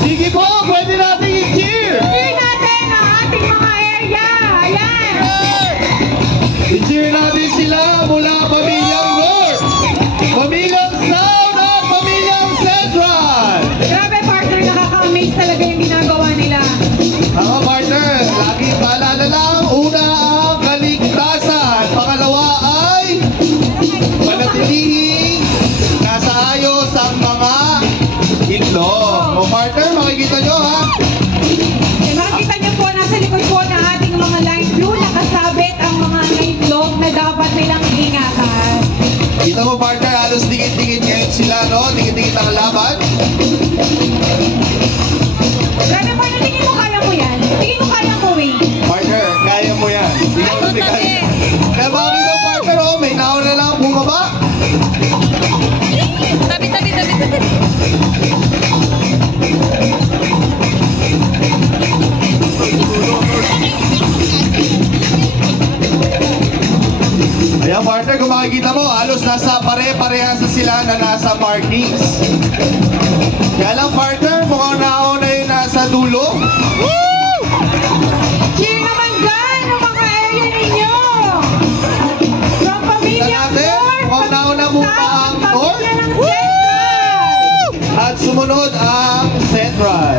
Sige po, pwede natin i-cheer! Cheer natin ang ating mga area. Ayan. I-cheer natin sila mula Pamilyang North, Pamilyang South at Pamilyang Central! Grabe partner, nakaka-amaze talaga yung ginagawa nila. Mga partner, laging paalala lang, una ang kaligtasan, pangalawa ay panatilihing nasa ayos ang mga itlog. O partner, makikita nyo ha? Eh, makikita niyo po, nasa likod po ng ating mga line blue, nakasabit ang mga itlog na dapat nilang ingatan. Kita mo partner, halos dikit-dikit ngayon sila, no? Dikit-dikit ang laban. Grabe partner, tingin mo kaya mo yan? Tingin mo kaya mo, Wayne? Partner, kaya mo yan. Hindi mo sabi kaya. Kaya makikita mo partner, oh, may naon na lang bumaba. Tabi. Ayan partner, kung makikita mo, halos nasa pare-parehas na sila na nasa markings. Kaya lang partner, mukhang nauna yung nasa dulo. Cheer naman dyan ang mga area ninyo! From Pamilyang natin, North, mukhang nauna muna ang North. Pamilya ng Central! At sumunod ang Central.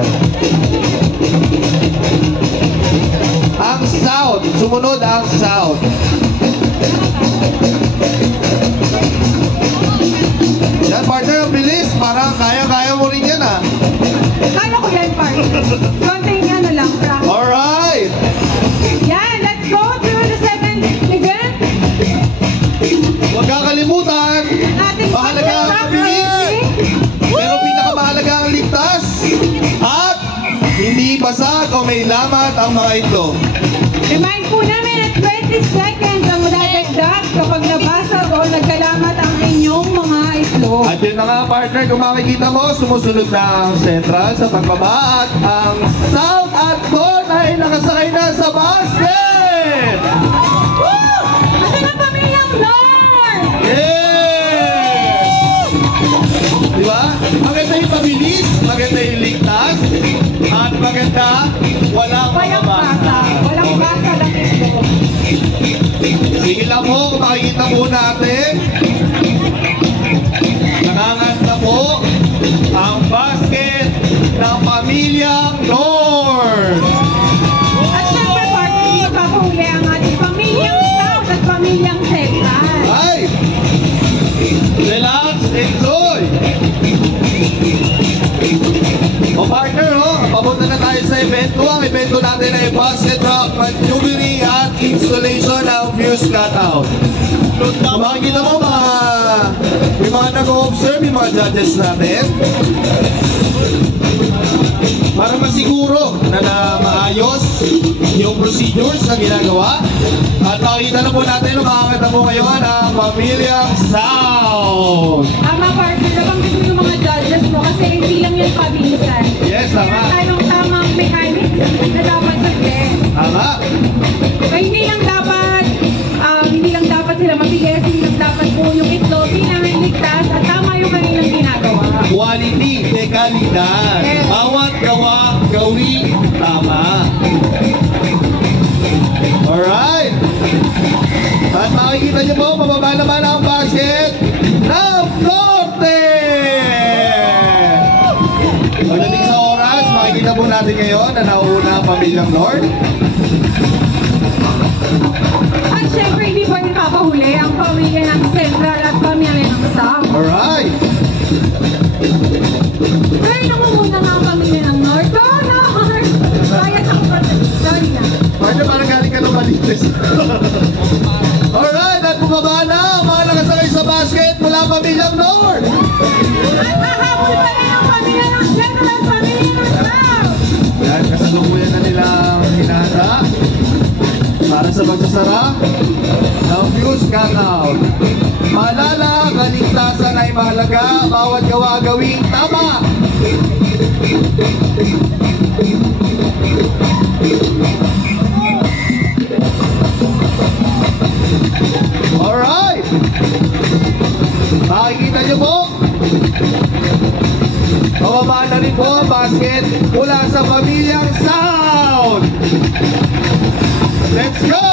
Ang South, sumunod ang South. Yan partner, ang bilis. Parang kaya-kaya mo rin yan ah. Kaya ko yan, partner. Konting ano lang, practice. Alright! Yan, let's go to the second event. Huwag kakalimutan, Ating mahalaga ang mabilis, pero pinakamahalaga ang ligtas. At hindi basag o may lamat ang mga ito. Remind po namin at 20 seconds ang madadagdag kapag nabasag o nagkalamat ang inyong mga itlog. At yun na nga partner, kung makikita mo, sumusunod na ang Central sa pagbaba at ang South at North ay nakasakay na sa basket! Woo! Kasi ng Pamilyang North! Yes! Diba? Maganda yung mabilis, maganda yung ligtas, at maganda, walang Walang basa. pababa. Walang basa lang itlog. Sige lang po, kung makikita po natin, nakanganta po ang basket ng Pamilyang North. At syempre, partner, hindi papahuli ang ating Pamilyang South at Pamilyang Central. Ay! Relax, enjoy! O partner, papunta na tayo sa evento. Ang evento natin ay basket rock, maneuvery at installation ng fuse cutout. Makikita mo may mga nag-o-observe, yung mga judges natin. Para masiguro na maayos yung procedures na ginagawa. At makikita na po natin ang makakita po ngayon ang Pamilyang South. Tama, partner, nabanggit mo yung mga judges mo kasi hindi lang yan pabilisan. Yes, tama. Meron tayong tamang mechanics na dapat sundin. Tama. Kaya hindi lang dapat sila mabilis, hindi lang dapat po yung itlog, kailangan ligtas at tama yung kanilang ginagawa. Quality, dekalidad. Yes. Bawat gawa, gawin, tama. Alright. At makikita niyo po, pababa naman ang basket ng Norte! Pagdating sa oras, makikita po natin ngayon na nauuna ang Pamilyang North. At syempre, hindi po rin papahuli ang pamilya ng Central at pamilya ng South. Alright. Pero namumuna nga ang pamilya ng North. Go, North! Bayad ako pa. Sorry na. Partner, parang galing ka ng Malites. Alright, at bumaba na ang mga nakasakay sa basket mula Pamilyang North. At mahabol pa rin ang pamilya ng Central at pamilya ng South. Yan, kasalukuyan na nilang hinahanda para sa pagsasara ng fuse cutout. Paalala, kaligtasan ay mahalaga, bawat gawa gawing tama. Alright! Makikita niyo po, na rin po ang basket mula sa Pamilyang Sound. Let's go!